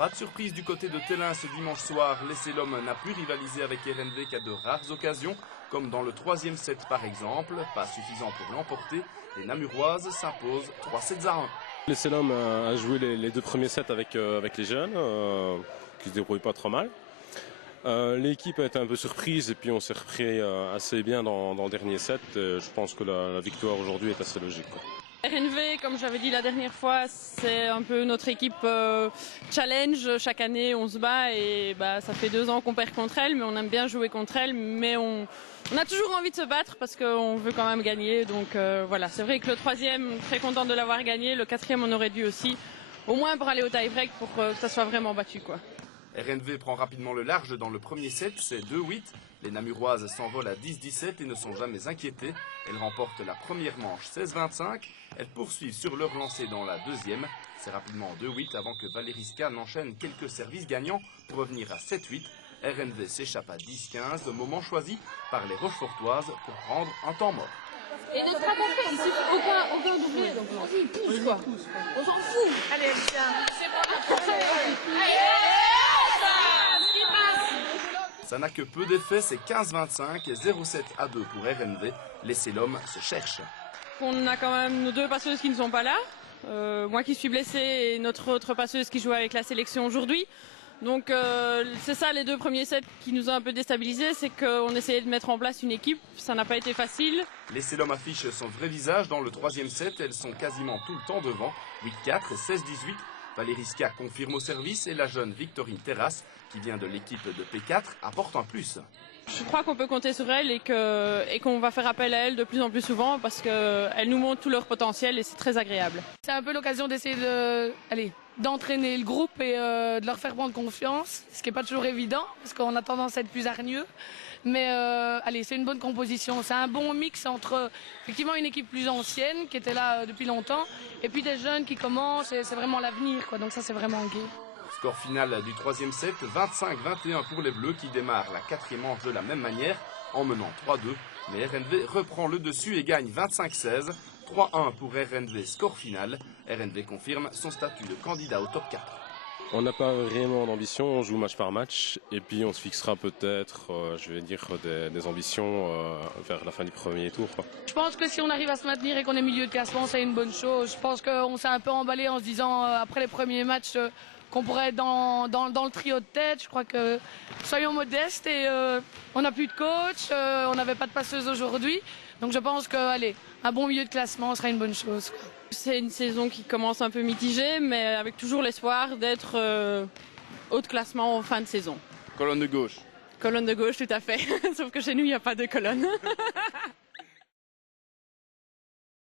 Pas de surprise du côté de Tellin ce dimanche soir. L'Essey l'Homme n'a pu rivaliser avec RNV qu'à de rares occasions, comme dans le troisième set par exemple. Pas suffisant pour l'emporter, les Namuroises s'imposent 3-7-1. L'Essey l'Homme a joué les deux premiers sets avec les jeunes, qui se débrouillent pas trop mal. L'équipe a été un peu surprise et puis on s'est repris assez bien dans le dernier set. Je pense que la victoire aujourd'hui est assez logique, quoi. RNV, comme j'avais dit la dernière fois, c'est un peu notre équipe challenge. Chaque année, on se bat et ça fait 2 ans qu'on perd contre elle, mais on aime bien jouer contre elle. Mais on a toujours envie de se battre parce qu'on veut quand même gagner. Donc voilà, c'est vrai que le troisième, très contente de l'avoir gagné. Le quatrième, on aurait dû aussi, au moins pour aller au tie-break, pour que ça soit vraiment battu, quoi. RNV prend rapidement le large dans le premier set, c'est 2-8. Les Namuroises s'envolent à 10-17 et ne sont jamais inquiétées. Elles remportent la première manche 16-25. Elles poursuivent sur leur lancée dans la deuxième. C'est rapidement 2-8 avant que Valeriska n'enchaîne quelques services gagnants pour revenir à 7-8. RNV s'échappe à 10-15, le moment choisi par les Rochefortoises pour prendre un temps mort. Et notre attaquant, ici, aucun doublé, donc vas-y, pousse quoi. On s'en fout. Allez, viens. C'est bon. Ça n'a que peu d'effet, c'est 15-25 et 0-7 à 2 pour RNV. L'Essey l'Homme se cherche. On a quand même nos 2 passeuses qui ne sont pas là. Moi qui suis blessée et notre autre passeuse qui joue avec la sélection aujourd'hui. Donc c'est ça les 2 premiers sets qui nous ont un peu déstabilisés, c'est qu'on essayait de mettre en place une équipe, ça n'a pas été facile. L'Essey l'Homme affiche son vrai visage dans le troisième set, elles sont quasiment tout le temps devant, 8-4 et 16-18. Valeriska confirme au service et la jeune Victorine Terrasse, qui vient de l'équipe de P4, apporte un plus. Je crois qu'on peut compter sur elle et qu'on va faire appel à elle de plus en plus souvent parce qu'elle nous montre tout leur potentiel et c'est très agréable. C'est un peu l'occasion d'essayer d'entraîner le groupe et de leur faire prendre confiance, ce qui n'est pas toujours évident parce qu'on a tendance à être plus hargneux. Mais c'est une bonne composition. C'est un bon mix entre effectivement une équipe plus ancienne qui était là depuis longtemps et puis des jeunes qui commencent et c'est vraiment l'avenir, quoi. Donc ça c'est vraiment gai. Score final du troisième set, 25-21 pour les Bleus qui démarrent la 4e manche de la même manière en menant 3-2. Mais RNV reprend le dessus et gagne 25-16. 3-1 pour RNV, score final. RNV confirme son statut de candidat au top 4. On n'a pas vraiment d'ambition, on joue match par match et puis on se fixera peut-être, des ambitions vers la fin du premier tour, quoi. Je pense que si on arrive à se maintenir et qu'on est milieu de classement, c'est une bonne chose. Je pense qu'on s'est un peu emballé en se disant après les premiers matchs qu'on pourrait être dans le trio de tête. Je crois que soyons modestes et on n'a plus de coach, on n'avait pas de passeuse aujourd'hui. Donc je pense que un bon milieu de classement sera une bonne chose, quoi. C'est une saison qui commence un peu mitigée, mais avec toujours l'espoir d'être haut de classement en fin de saison. Colonne de gauche. Colonne de gauche, tout à fait. Sauf que chez nous, il n'y a pas de colonne.